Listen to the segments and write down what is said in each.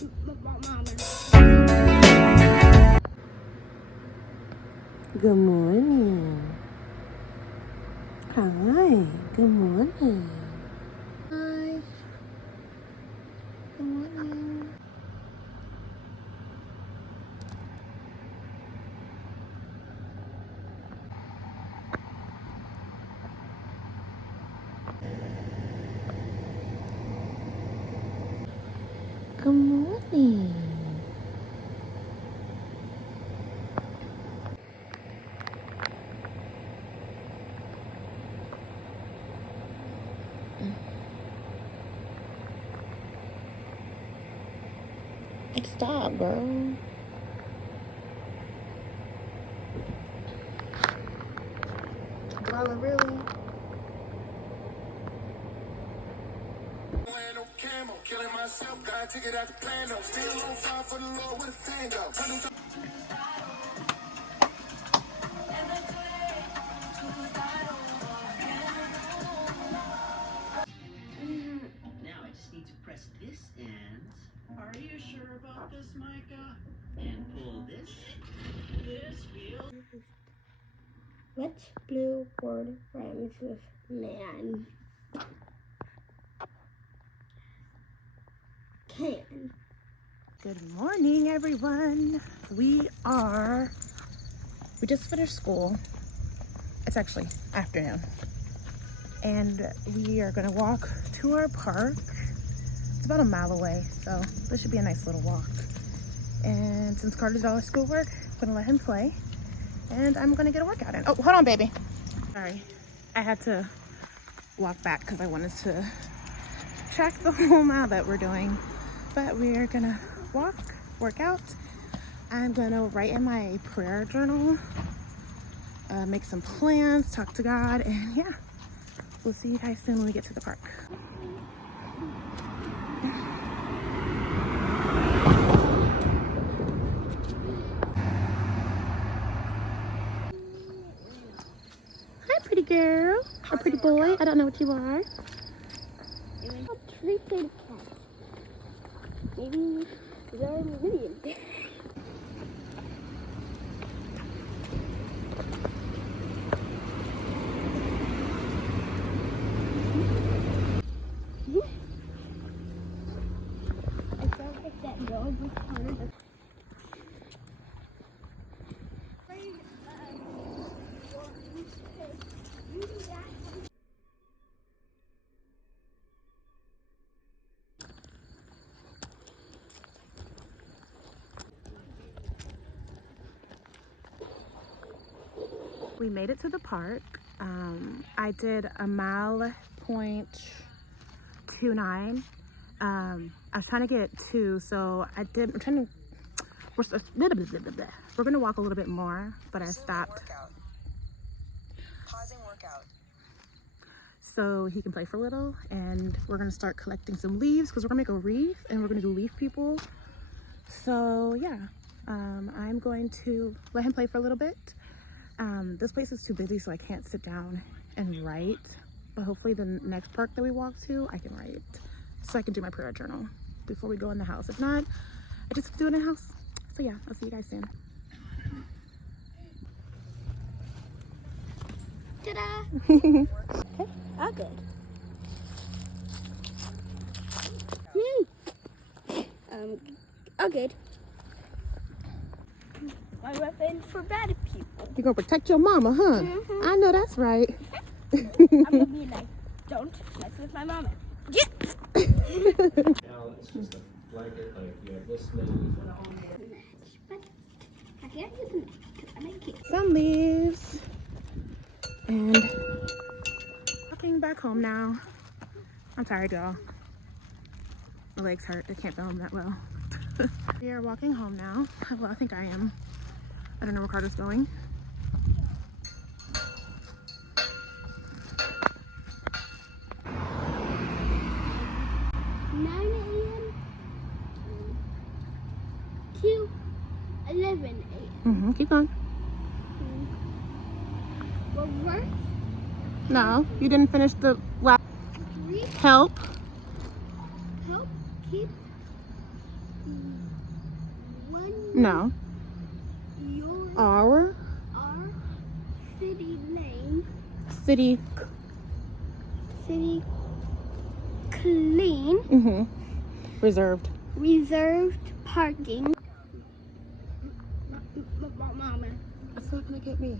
Good morning. Hi. Good morning. Hi. Good morning. Good morning. Stop, girl. Darla, really? Killing myself, got a ticket out the plan. Still on fire for the Lord with a fan go. Now I just need to press this end. Are you sure about this, Micah? And pull this. This feels. What blue word rhymes with man? Can. Good morning, everyone. We just finished school. It's actually afternoon. And we are gonna walk to our park. It's about a mile away, so this should be a nice little walk. And since Carter's got all his schoolwork, I'm gonna let him play. And I'm gonna get a workout in. Oh, hold on, baby. Sorry, I had to walk back because I wanted to track the whole mile that we're doing. But we are gonna work out. I'm gonna write in my prayer journal, make some plans, talk to God, and yeah, we'll see you guys soon when we get to the park. Hi, pretty girl. Or pretty boy. I don't know what you are. Three-tailed cat. Maybe they're a million. I felt like that dog was harder to. We made it to the park. I did a 1.29. I was trying to get 2, so I'm trying to, we're gonna walk a little bit more, but I stopped. Pausing workout. So he can play for a little, and we're gonna start collecting some leaves because we're gonna make a wreath and we're gonna do leaf people. So yeah, I'm going to let him play for a little bit. This place is too busy, so I can't sit down and write, but hopefully the next park that we walk to, I can write, so I can do my prayer journal before we go in the house. If not, I just do it in the house. So yeah, I'll see you guys soon. Ta-da! Okay. All good. All good. My weapon for bad people. You're gonna protect your mama, huh? I know that's right. I'm gonna be like, don't mess with my mama. Yeah. Now it's just a blanket, like you have this many. But I can't use it because I make it. Some leaves. And walking back home now. I'm tired, y'all. My legs hurt. I can't film that well. We are walking home now. Well, I think I am. I don't know where Carter's going. To 11 a.m. Keep going. Reverse. No, you didn't finish the last. 3. Help. Help keep one. No. Our City lane. city. City clean. Mm-hmm. Reserved. Reserved parking. Mama. It's not gonna get me.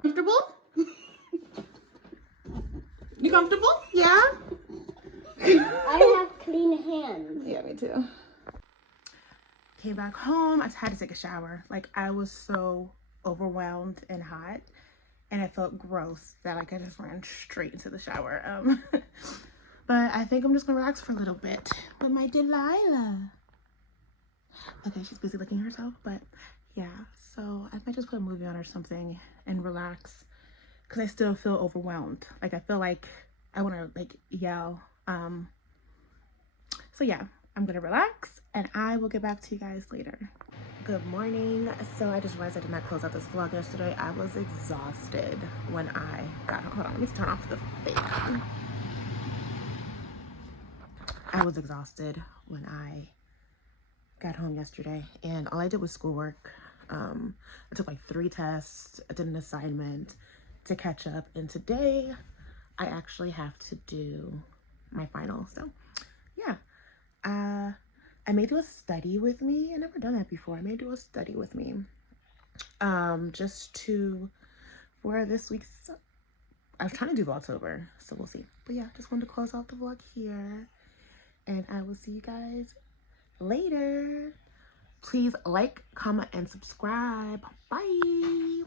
Comfortable? You comfortable? Yeah? I have clean hands. Yeah, me too. Came back home. I had to take a shower. Like, I was so overwhelmed and hot, and it felt gross that like I just ran straight into the shower. But I think I'm just gonna relax for a little bit with my Delilah. Okay, she's busy licking herself, but yeah. So I might just put a movie on or something and relax, because I still feel overwhelmed. Like, I feel like I want to like yell. So yeah, I'm gonna relax and I will get back to you guys later. Good morning. So I just realized I did not close out this vlog yesterday. I was exhausted when I got home. Hold on, let me turn off the fan. I was exhausted when I got home yesterday, and all I did was schoolwork. I took like 3 tests, I did an assignment to catch up, and today I actually have to do my final. So yeah, I may do a study with me. I've never done that before. I may do a study with me, just for this week's, I was trying to do Vlogtober, so we'll see. But yeah, just wanted to close out the vlog here, and I will see you guys later. Please like, comment, and subscribe. Bye.